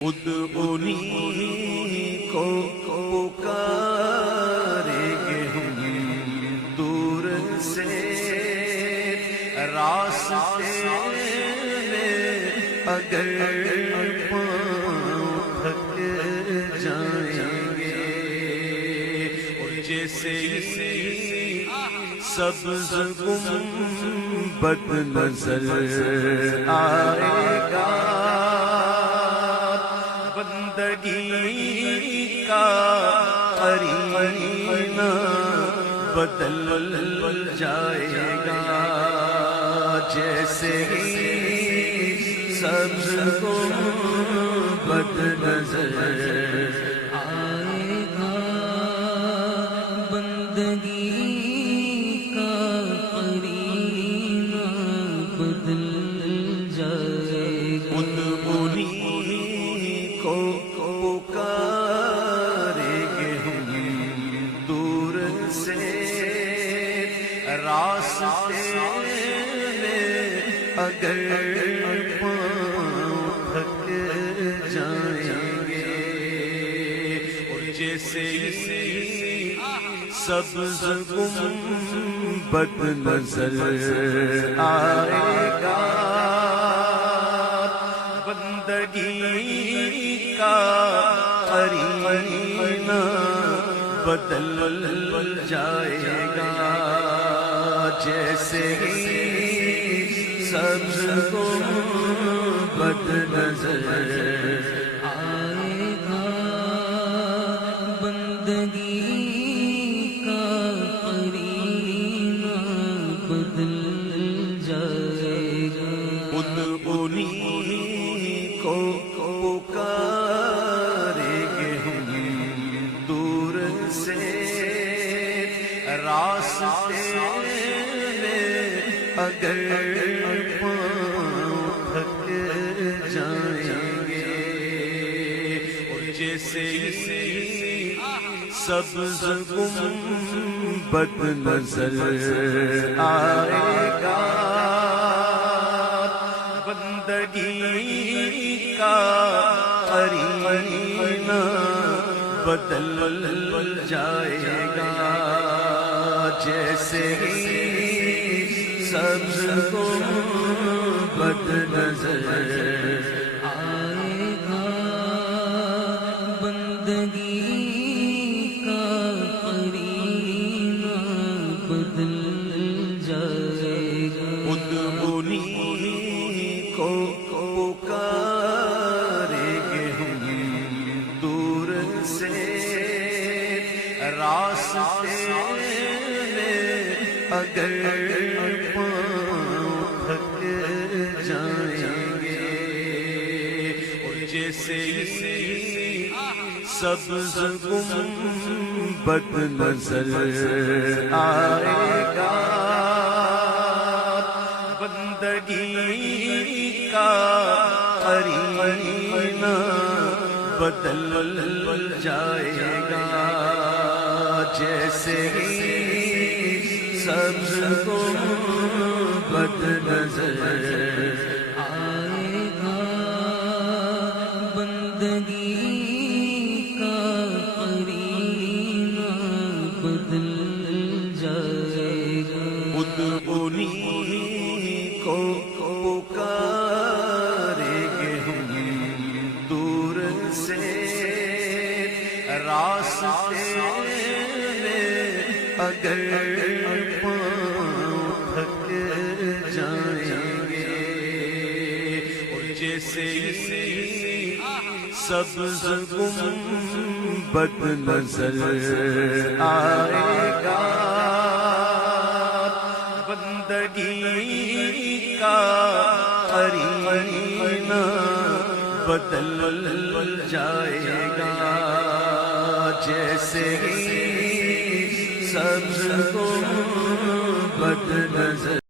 خود انہیں کو پکاریں گے ہم دور سے راستے میں اگر پاؤں تھک جائیں گے اور جیسے سبز گنبد نظر آئے گا بندگی کا قرینہ بدل جائے گا جیسے سبز گنبد نظر آئے گا بندگی کا قرینہ بدل جائے گا خود انہیں کو پکاریں گے ہم دور سے راستے میں اگر پاؤں تھک جائیں گے اور جیسے سبز گنبد نظر آئے گا بندگی کا قرینہ بدل جائے گا جیسے سبز گنبد نظر آئے گا بندگی کا قرینہ بدل جائے گا خود انہیں کو پکاریں گے ہم دور سے راستے میں اگر پاؤں تھک جائیں گے اور جیسے سبز گنبد نظر آئے گا بندگی کا قرینہ بدل جائے گا جیسے سبز گنبد نظر آئے گا بندگی کا قرینہ بدل جائے گا خود انہیں کو پکاریں گے ہم دور سے راستے میں اگر پاؤں تھک جائیں گے اور جیسے سبز گنبد نظر آئے گا بندگی کا قرینہ بدل جائے گا جیسے سبز گنبد نظر آئے گا بندگی کا قرینہ بدل جائے گا خود انہیں کو پکاریں گے ہم دور سے راستے میں اگر پاؤں تھک جائیں گے اور جیسے سبز گنبد نظر آئے گا بندگی کا قرینہ بدل جائے گا جیسے سبز گنبد نظر